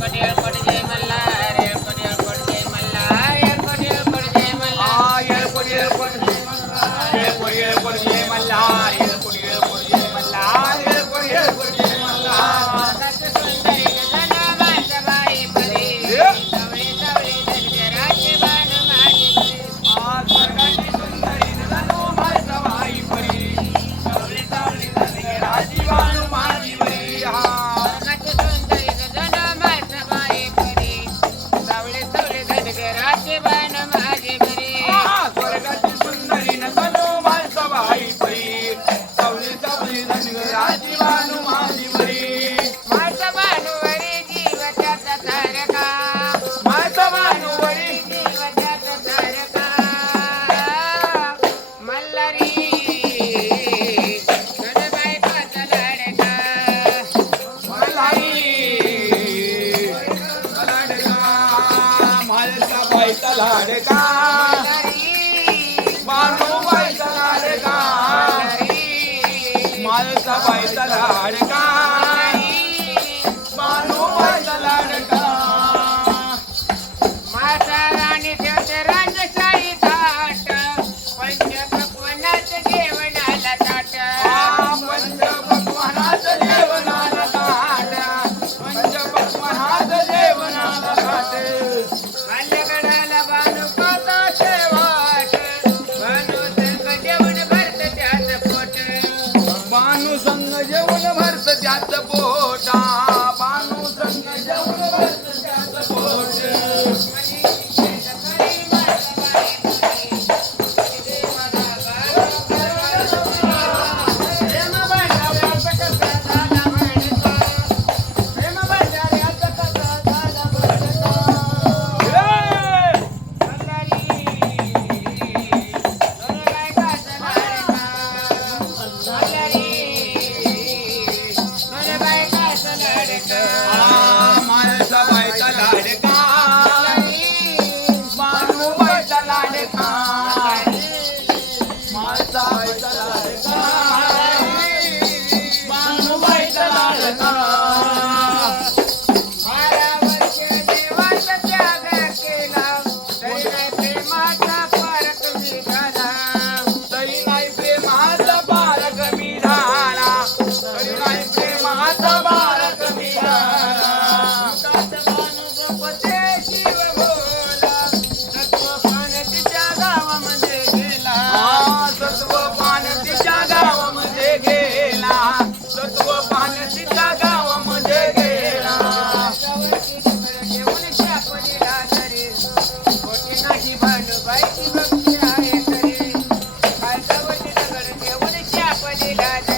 માટે માટે लाडका मानू बाईचा लाडका मालसा बाईचा la la